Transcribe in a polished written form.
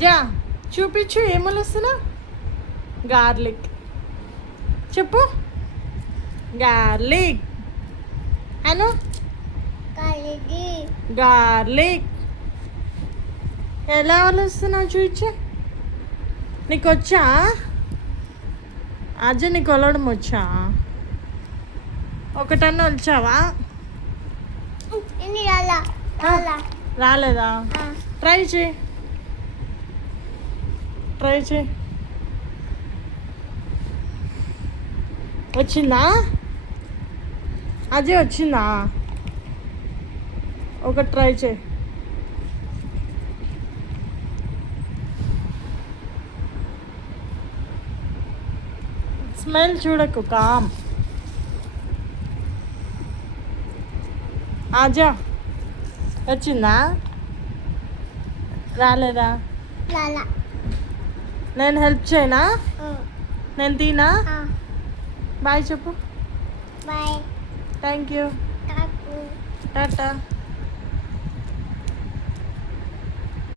ఆజా చూపించు ఏమొలుస్తున్నా గార్లిక్ చెప్పు గార్లిక్ అను గార్లిక్ ఎలా వలుస్తున్నావు చూచే నీకు వచ్చా ఆజా నీకు వలడం వచ్చా ఒకటన్నా వచ్చావా రాలేదా ట్రై చేయి వచ్చిందా అజయ్ వచ్చిందా ఒక ట్రై చేయి స్మెల్ చూడకు కామ్ ఆజా వచ్చిందా రాలేదా నేను హెల్ప్ చేయనా నేను తీనా బాయ్ చెప్పు బాయ్ థ్యాంక్ యూ టాటా